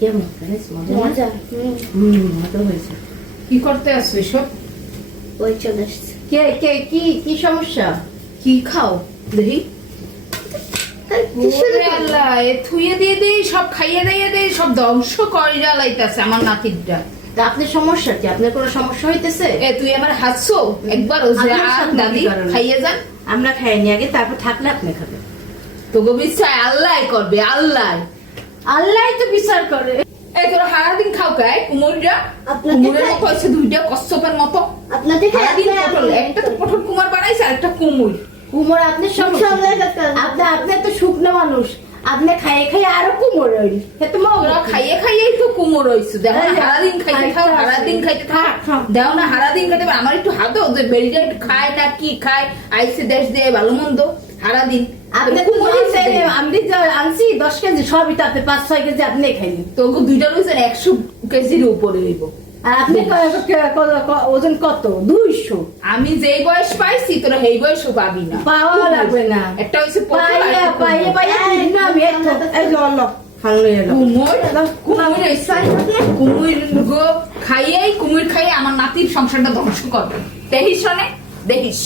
কেমন মজা? মজা হয়েছে। কি করতে আসবে সব? ওই চলে আসছে। কে কে কি কি সমস্যা? কি খাও দেখি। ওরে আল্লাহ, এ থুয়ে দিয়ে দেই, সব খাইয়ে দিয়ে দেই, সব ধ্বংস করে জ্বালাইতেছে আমার নাতিরটা। তা আপনার সমস্যা কি? আপনার কোনো সমস্যা হইতেছে? এ তুই আমার হাসছো একবার? ও যে দাদি খাইয়ে যান। আমরা খাইনি আগে, তারপর থাকলে আপনি খাবেন। তো গো বিচার আল্লাহ করবে, আল্লাহ আল্লাহ তো বিচার করে। এই তোরা সারাদিন খাও খাই কুমোররা, আপনাকে কুমোরের মতো হয়েছে দুইটা কচ্ছপের মতো। আপনাকে সারাদিন পটল, একটা তো পটল কুমার বানাইছে আর একটা কুমুর। কুমোর আপনার সমস্যা। আপনি তো শুকনো মানুষ, আপনি খাইয়ে খাইয়ে আরো কুমোর হইল। তোরা খাইয়ে খাইয়েই তো কুমোর হইছে। দেখো না সারাদিন খাইতে থাও, সারাদিন খাইতে থাক। দেখো না সারাদিন খাইতে, আমার একটু হাতে যে বেরিয়ে একটু খায় না কি খায়, আইসে দেশ দিয়ে ভালো মন্দ সারাদিন। আপনি আমি আনছি 10 কেজি, সবই তো আপনি 5-6 কেজি আপনি খাইনি। তো দুইটা রয়েছে 100 কেজির উপরে হইব। আর আপনি ওজন কত? 200। আমি যেই বয়স পাইছি তোরা সেই বয়সও পাবি না, পাওয়া লাগবে না। একটা হচ্ছে কুমুর খাইয়ে আমার নাতির সংসারটা ধ্বংস করবে। দেখিস দেখিস।